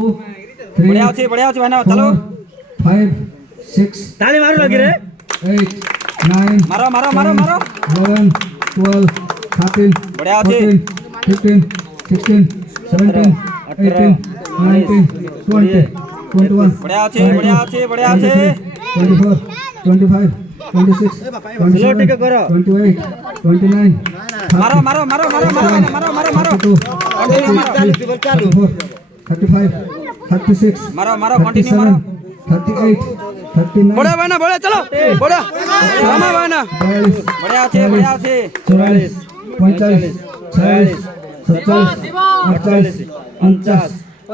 बढ़िया अच्छी भाई ना चलो 5 6 ताली मारो लगी रे 8 9 मारो 11 12 13 बढ़िया अच्छी 15 16 17 18 19 20 21 बढ़िया अच्छी 24 25 26 27 28 29 मारो 35 36 मारो कंटिन्यू मारो 38 39 बढ़िया भाई ना बढ़िया चलो बढ़िया रामा भाई ना 42 बढ़िया अच्छी 44 45 46 47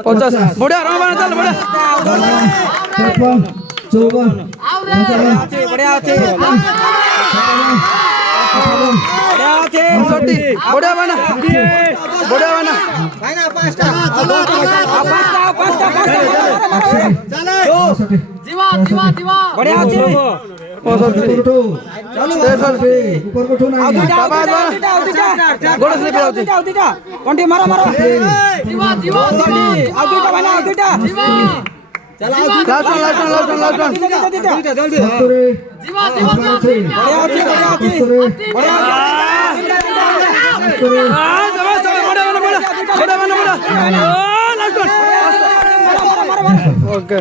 48 50 बढ़िया रामा भाई ना चल बढ़िया 53 54 बढ़िया अच्छी बढ़िया भाई ना जीवा बढ़िया अच्छी ऊपर को उठो ना गोड़ से पिलाओ कंटी मारो जीवा आउ दुटा भाई ना आउ दुटा लास्ट वन जल्दी जीवा बढ़िया अच्छी बढ़िया ओके